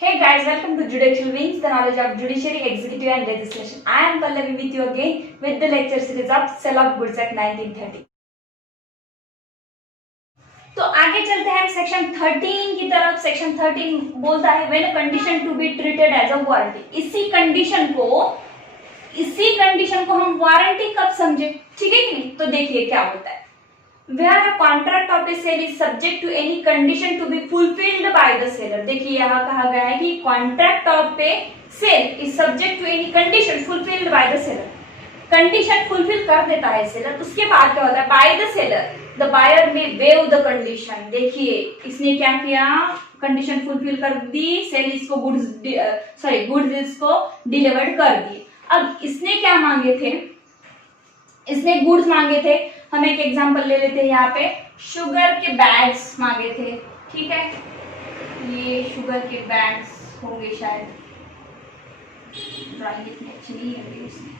Hey guys, welcome to Judicial Wings, the knowledge of judiciary, executive and legislation. I am Pallavi with you again with the lecture series of Cell of Goods Act 1930. तो आगे चलते हैं section 13 की तरफ। Section 13 बोलता है when a condition to be treated as a warranty. इसी condition को हम वारंटी कब समझे, ठीक है कि नहीं? तो देखिए क्या होता है। Where a contract of a sale is subject to any condition to be fulfilled by the seller। देखिए यहाँ कहा गया है कि contract of a sale is subject to any condition fulfilled by the seller। Condition fulfil कर देता है seller, उसके बाद क्या होता है? By the seller the buyer में वेव द कंडीशन। देखिए इसने क्या किया, कंडीशन फुलफिल कर दी, सेल इसको गुड्स इसको डिलीवर्ड कर दिए। अब इसने क्या मांगे थे? इसने गुड्स मांगे थे। हम एक एग्जांपल ले लेते हैं, यहाँ पे शुगर के बैग्स मांगे थे, ठीक है? ये शुगर के बैग्स होंगे शायद, ड्राइंग इतनी अच्छी नहीं है इसमें,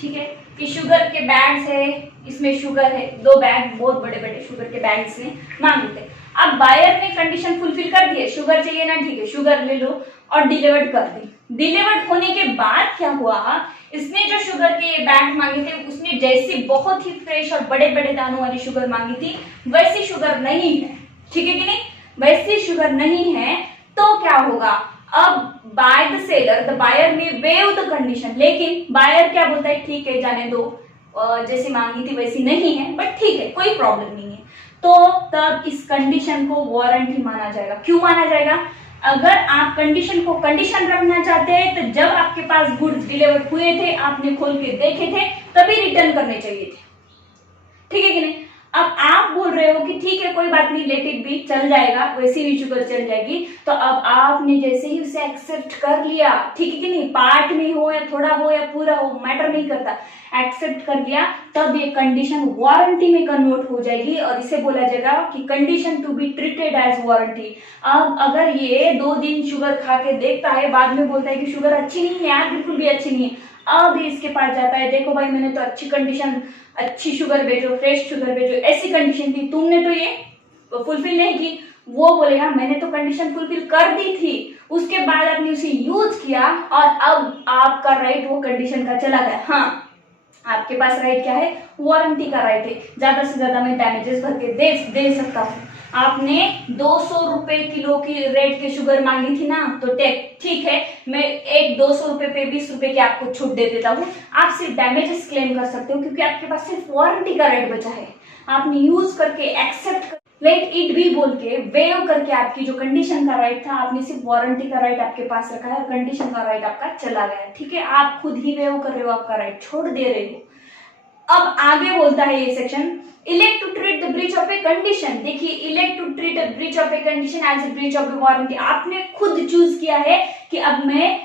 ठीक है? कि शुगर के बैग्स है, इसमें शुगर है, 2 बैग बहुत बड़े बड़े शुगर के बैग्स ने मांगे थे। अब बायर ने कंडीशन फुलफिल कर दी है, शुगर चाहिए ना, ठीक है शुगर ले लो, और डिलीवर्ड कर दी। डिलीवर्ड होने के बाद क्या हुआ, इसने जो शुगर के बैग मांगे थे उसने जैसी बहुत ही फ्रेश और बड़े बड़े दानों वाली शुगर मांगी थी वैसी शुगर नहीं है, ठीक है कि नहीं? वैसी शुगर नहीं है तो क्या होगा? अब by the seller the buyer में वेव द कंडीशन। लेकिन बायर क्या बोलता है, ठीक है जाने दो, जैसी मांगी थी वैसी नहीं है, बट ठीक है कोई प्रॉब्लम नहीं है। तो तब इस कंडीशन को वारंटी माना जाएगा। क्यों माना जाएगा? अगर आप कंडीशन को कंडीशन रखना चाहते हैं तो जब आपके पास गुड्स डिलीवर हुए थे, आपने खोल के देखे थे, तभी रिटर्न करने चाहिए थे, ठीक है कि नहीं? अब आप बोल रहे हो कि ठीक है कोई बात नहीं, लेट इट बी, चल जाएगा, वैसी भी शुगर चल जाएगी। तो अब आपने जैसे ही उसे एक्सेप्ट कर लिया, ठीक है कि नहीं? पार्ट में हो या थोड़ा हो या पूरा हो, मैटर नहीं करता, एक्सेप्ट कर लिया, तब ये कंडीशन वारंटी में कन्वर्ट हो जाएगी और इसे बोला जाएगा कि condition to be treated as warranty. अब अगर ये 2 दिन शुगर खा के देखता है, बाद में बोलता है कि शुगर अच्छी नहीं है यार, बिल्कुल भी अच्छी नहीं है, अब इसके पास जाता है, देखो भाई मैंने तो अच्छी शुगर भेजो, फ्रेश शुगर भेजो, ऐसी कंडीशन थी, तुमने तो ये फुलफिल नहीं की। वो बोलेगा मैंने तो कंडीशन फुलफिल कर दी थी, उसके बाद आपने उसे यूज किया और अब आपका राइट वो कंडीशन का चला गया। हाँ, आपके पास राइट क्या है? वारंटी का राइट है। ज्यादा से ज्यादा मैं डैमेजेस भर के दे सकता हूँ। आपने 200 रुपए किलो की रेट के शुगर मांगी थी ना, तो ठीक है, मैं एक 200 रुपए पे 20 रुपए की आपको छूट दे देता हूँ। आप सिर्फ डैमेजेस क्लेम कर सकते हो क्योंकि आपके पास सिर्फ वारंटी का राइट बचा है। आपने यूज करके एक्सेप्ट लेट इट बी बोल के वेव करके आपकी जो कंडीशन का राइट था, आपने सिर्फ वारंटी का राइट आपके पास रखा है और कंडीशन का राइट आपका चला गया, ठीक है? आप खुद ही वेव कर रहे हो, आपका राइट छोड़ दे रहे हो। अब आगे बोलता है ये section, elect to treat the breach of a condition. देखिए, elect to treat the breach of a condition as a breach of a warranty. आपने खुद चूज किया है कि अब मैं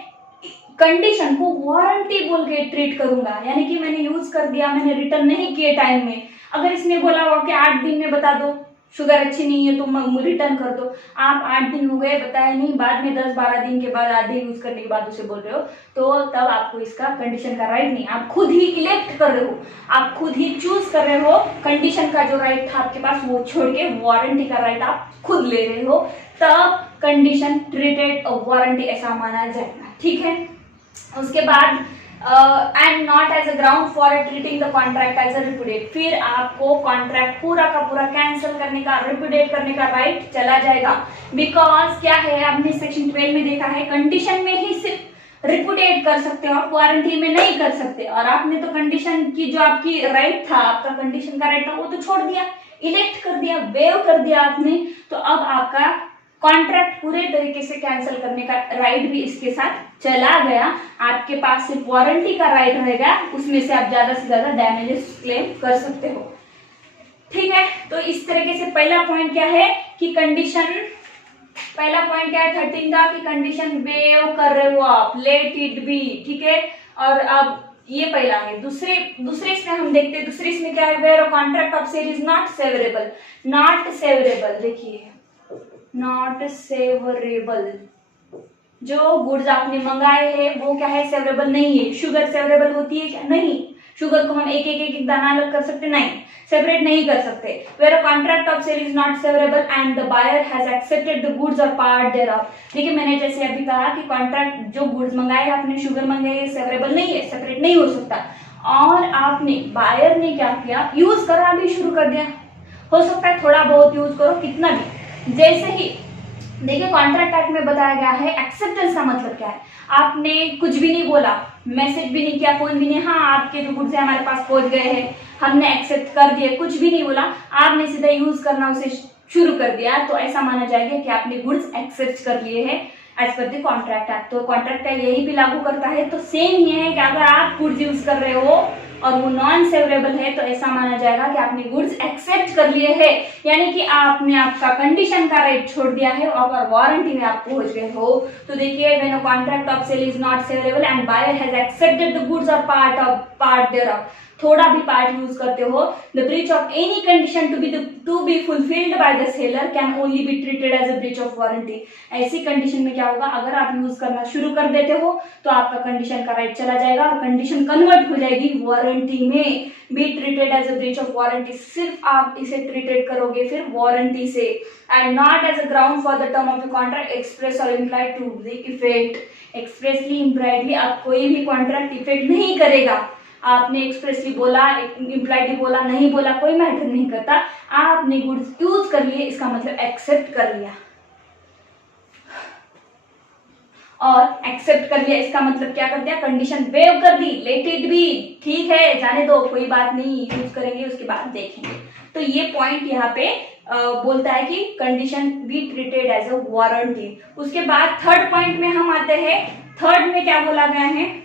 कंडीशन को वारंटी बोल के ट्रीट करूंगा, यानी कि मैंने यूज कर दिया, मैंने रिटर्न नहीं किए टाइम में। अगर इसने बोला हो कि 8 दिन में बता दो शुगर अच्छी नहीं है, तुम रिटर्न कर दो, आप 8 दिन हो गए बताया नहीं, बाद में 10-12 दिन के बाद आधे यूज करने के बाद उसे बोल रहे हो, तो तब आपको इसका कंडीशन का राइट नहीं। आप खुद ही इलेक्ट कर रहे हो, आप खुद ही चूज कर रहे हो, कंडीशन का जो राइट था आपके पास वो छोड़ के वारंटी का राइट आप खुद ले रहे हो, तब कंडीशन ट्रीटेड वारंटी ऐसा माना जाएगा, ठीक है? उसके बाद and not as a ground for treating the contract as a repudiate. फिर आपको कॉन्ट्रैक्ट पूरा का पूरा कैंसिल करने का, रिपुडिएट करने का राइट चला जाएगा। बिकॉज क्या है, आपने सेक्शन 12 में देखा है, कंडीशन में ही सिर्फ रिपुडिएट कर सकते हो, आप वारंटी में नहीं कर सकते। और आपने तो कंडीशन की जो आपकी राइट था, आपका कंडीशन का राइट था, वो तो छोड़ दिया, इलेक्ट कर दिया, वेव कर दिया आपने। तो अब आपका कॉन्ट्रैक्ट पूरे तरीके से कैंसिल करने का राइट भी इसके साथ चला गया। आपके पास सिर्फ वारंटी का राइट रहेगा, उसमें से आप ज्यादा से ज्यादा डैमेजेस क्लेम कर सकते हो, ठीक है? तो इस तरीके से पहला पॉइंट क्या है कि पहला पॉइंट क्या है 13 का, कि कंडीशन वेव कर रहे हो आप, लेट इट बी, ठीक है? और अब ये पहला है। दूसरे इसमें हम देखते हैं, दूसरे इसमें क्या है, where contract of sale is not severable. देखिए, नॉट सेवरेबल, जो गुड्स आपने मंगाए हैं वो क्या है, सेवरेबल नहीं है। शुगर सेवरेबल होती है क्या? नहीं। शुगर को हम एक एक एक दाना अलग कर सकते? नहीं, सेपरेट नहीं कर सकते। Where a contract of sale is not severable and the buyer has accepted the goods or part thereof। देखिए मैंने जैसे अभी कहा कि कॉन्ट्रैक्ट जो गुड्स मंगाए आपने, शुगर मंगाई, ये सेवरेबल नहीं है, सेपरेट नहीं हो सकता। और आपने बायर ने क्या किया, यूज करना भी शुरू कर दिया। हो सकता है थोड़ा बहुत यूज करो, कितना भी। जैसे ही देखिए कॉन्ट्रैक्ट एक्ट में बताया गया है एक्सेप्टेंस का मतलब क्या है। आपने कुछ भी नहीं बोला, मैसेज भी नहीं किया, फोन भी नहीं, हाँ आपके जो गुड्स है हमारे पास पहुंच गए हैं, हमने एक्सेप्ट कर दिए, कुछ भी नहीं बोला, आपने सीधा यूज करना उसे शुरू कर दिया, तो ऐसा माना जाएगा कि आपने गुड्स एक्सेप्ट कर लिए हैं as per the contract act. तो कॉन्ट्रैक्ट एक्ट यही भी लागू करता है। तो सेम ही है कि अगर आप गुड्स यूज कर रहे हो और वो नॉन सेवरेबल है तो ऐसा माना जाएगा कि आपने गुड्स एक्सेप्ट कर लिए हैं, यानी कि आपने आपका कंडीशन का राइट छोड़ दिया है और वारंटी में आप पहुंच गए हो। तो देखिए when a contract of sale is not severable and buyer has accepted the goods और पार्ट देयरऑफ, थोड़ा भी पार्ट यूज करते हो, the breach of any condition to be fulfilled by the seller can only be treated as a breach of warranty. ऐसी condition में क्या होगा, अगर आप यूज करना शुरू कर देते हो तो आपका कंडीशन का राइट चला जाएगा और कंडीशन कन्वर्ट हो जाएगी वारंटी में। Be treated as a breach of warranty, सिर्फ आप इसे ट्रीटेड करोगे फिर वारंटी से, and not as a ground for the term of the contract express or implied to the effect. Expressly impliedly आप कोई भी कॉन्ट्रैक्ट इफेक्ट नहीं करेगा। आपने एक्सप्रेसली बोला, इम्प्लाइडली बोला, नहीं बोला, कोई मैटर नहीं करता। आपने गुड्स यूज कर लिए, इसका मतलब एक्सेप्ट कर लिया, और एक्सेप्ट कर लिया इसका मतलब क्या कर दिया, कंडीशन वेव कर दी, लेट इट बी, ठीक है जाने दो, कोई बात नहीं, यूज करेंगे उसके बाद देखेंगे। तो ये पॉइंट यहाँ पे बोलता है कि condition be treated as a warranty. उसके बाद थर्ड पॉइंट में हम आते हैं। थर्ड में क्या बोला गया है,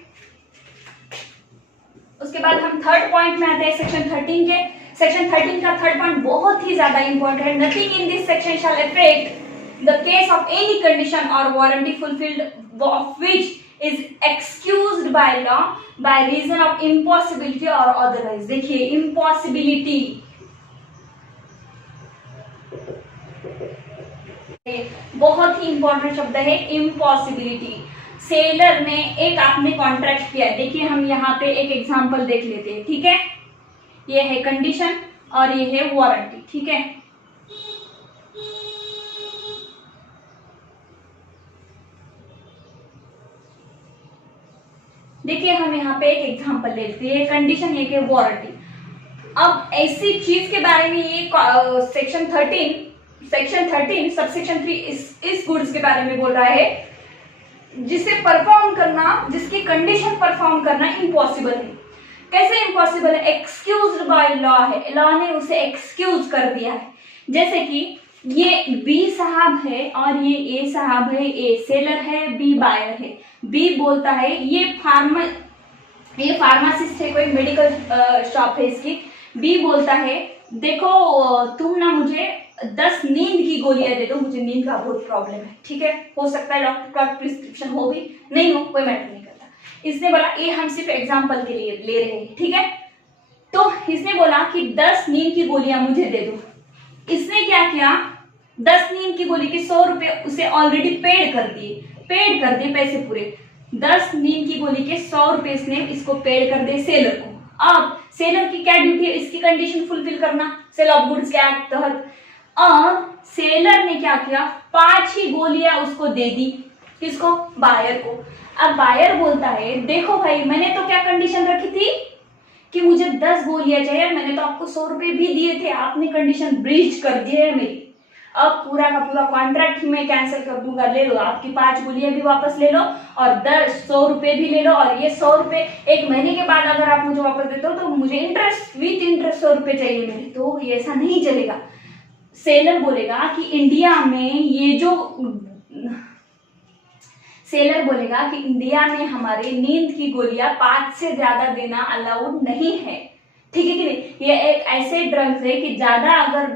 उसके बाद हम थर्ड पॉइंट में आते हैं सेक्शन 13 के। सेक्शन 13 का थर्ड पॉइंट बहुत ही ज्यादा इंपॉर्टेंट है। Nothing in this section shall affect the case of any condition or warranty fulfilled of which is excused by law by reason of impossibility or otherwise. देखिए impossibility, बहुत ही important शब्द है impossibility. Seller ने एक आपने contract किया, देखिए हम यहाँ पे एक एग्जांपल देख लेते हैं, ठीक है। ये है कंडीशन और ये है वारंटी, ठीक है। देखिए हम यहाँ पे एक एग्जांपल लेते हैं, कंडीशन एक है वारंटी। अब ऐसी चीज के बारे में ये सेक्शन 13 सबसेक्शन 3 इस गुड्स के बारे में बोल रहा है जिसे परफॉर्म करना, जिसकी कंडीशन परफॉर्म करना इम्पॉसिबल है। कैसे इम्पॉसिबल है, एक्सक्यूज्ड बाय लॉ है, लॉ ने उसे एक्सक्यूज कर दिया है। जैसे कि ये बी साहब है और ये ए साहब है, ए सेलर है, बी बायर है। बी बोलता है ये फार्मासिस्ट है, कोई मेडिकल शॉप है इसकी। बी बोलता है देखो तुम ना मुझे 10 नींद की गोलियां दे दो, मुझे नींद का बहुत प्रॉब्लम है, ठीक है। हो सकता है डॉक्टर का प्रिस्क्रिप्शन हो भी नहीं हो, कोई मैटर नहीं करता। इसने बोला, ये हम सिर्फ एग्जांपल के लिए ले रहे हैं, ठीक है। तो इसने बोला कि 10 नींद की गोलियां मुझे दे दो। इसने क्या किया, 10 नींद की गोली के 100 रुपए उसे ऑलरेडी पेड कर दिए पैसे पूरे। 10 नींद की गोली के 100 रुपए इसने इसको पेड कर दिए सेलर को। अब सेलर की क्या ड्यूटी है, इसकी कंडीशन फुलफिल करना सेल ऑफ गुड्स के एक्ट तहत। अब सेलर ने क्या किया, 5 ही गोलियां उसको दे दी, किसको, बायर को। अब बायर बोलता है देखो भाई मैंने तो क्या कंडीशन रखी थी कि मुझे 10 गोलियां चाहिए, मैंने तो आपको 100 रुपए भी दिए थे, आपने कंडीशन ब्रीच कर दी है मेरी। अब पूरा का पूरा कॉन्ट्रैक्ट मैं कैंसिल कर दूंगा, ले लो आपकी 5 गोलियां भी वापस ले लो और 100 रुपए भी ले लो, और ये 100 रुपए 1 महीने के बाद अगर आप मुझे वापस देते हो तो मुझे इंटरेस्ट विथ इंटरेस्ट 100 रुपए चाहिए मेरे। तो ये ऐसा नहीं चलेगा। सेलर बोलेगा कि इंडिया में हमारे नींद की गोलियां 5 से ज्यादा देना अलाउड नहीं है, ठीक है कि नहीं। ये एक ऐसे ड्रग्स है कि ज्यादा अगर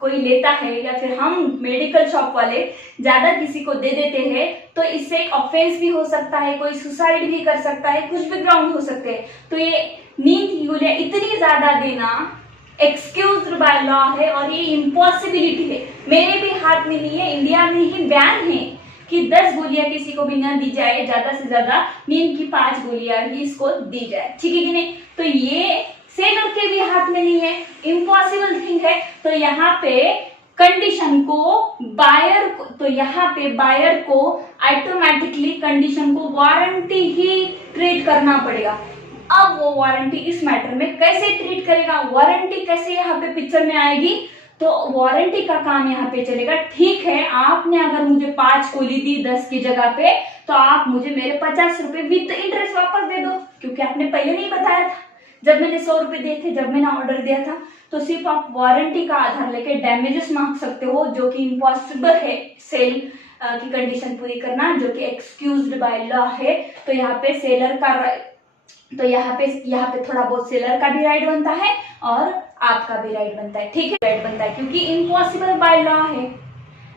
कोई लेता है या फिर हम मेडिकल शॉप वाले ज्यादा किसी को दे देते हैं तो इससे एक ऑफेंस भी हो सकता है, कोई सुसाइड भी कर सकता है, कुछ भी ग्राउंड हो सकते हैं। तो ये नींद की गोलियां इतनी ज्यादा देना एक्सक्यूज्ड बाय लॉ है और ये इम्पॉसिबिलिटी है, मेरे भी हाथ में नहीं है, इंडिया में ही बैन है कि 10 गोलियां किसी को भी न दी जाए, ज्यादा से ज्यादा नींद की 5 गोलियां ही इसको दी जाए, ठीक है कि नहीं। तो ये सेलर के भी हाथ में नहीं है, इम्पॉसिबल थिंग है। तो यहाँ पे कंडीशन को बायर को, तो यहाँ पे बायर को ऑटोमेटिकली कंडीशन को वारंटी ही ट्रीट करना पड़ेगा। अब वो वारंटी इस मैटर में कैसे ट्रीट करेगा, वारंटी कैसे यहाँ पे पिक्चर में आएगी, तो वारंटी का काम यहाँ पे चलेगा। ठीक है, आपने अगर मुझे 5 गोली दी 10 की जगह पे, तो आप मुझे मेरे 50 रुपए विद इंटरेस्ट वापस दे दो, क्योंकि आपने पहले नहीं बताया था। जब मैंने 100 रुपए दिए थे, जब मैंने ऑर्डर दिया था, तो सिर्फ आप वारंटी का आधार लेके डैमेजेस मांग सकते हो, जो कि इम्पॉसिबल है सेल की कंडीशन पूरी करना, जो कि एक्सक्यूज्ड बाय लॉ है। तो यहाँ पे सेलर का, तो यहाँ पे थोड़ा बहुत सेलर का भी राइट बनता है और आपका भी राइट बनता है, ठीक है, राइट बनता है, क्योंकि इम्पॉसिबल बाय लॉ है।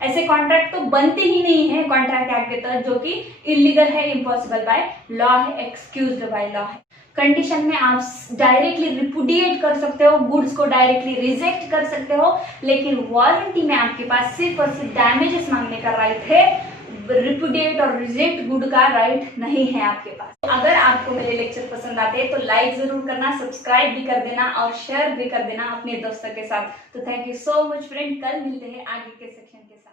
ऐसे कॉन्ट्रैक्ट तो बनते ही नहीं है कॉन्ट्रैक्ट एक्ट के तहत, जो कि इलीगल है, इम्पॉसिबल बाय लॉ है, एक्सक्यूज्ड बाय लॉ है। कंडीशन में आप डायरेक्टली रिपुडिएट कर सकते हो, गुड्स को डायरेक्टली रिजेक्ट कर सकते हो, लेकिन वारंटी में आपके पास सिर्फ और सिर्फ डैमेजेस मांगने का राइट है, रिपुडिएट और रिजेक्ट गुड का राइट नहीं है आपके पास। तो अगर आपको मेरे लेक्चर पसंद आते हैं तो लाइक जरूर करना, सब्सक्राइब भी कर देना और शेयर भी कर देना अपने दोस्तों के साथ। तो thank you so much friend, कल मिलते हैं आगे के सेक्शन के साथ।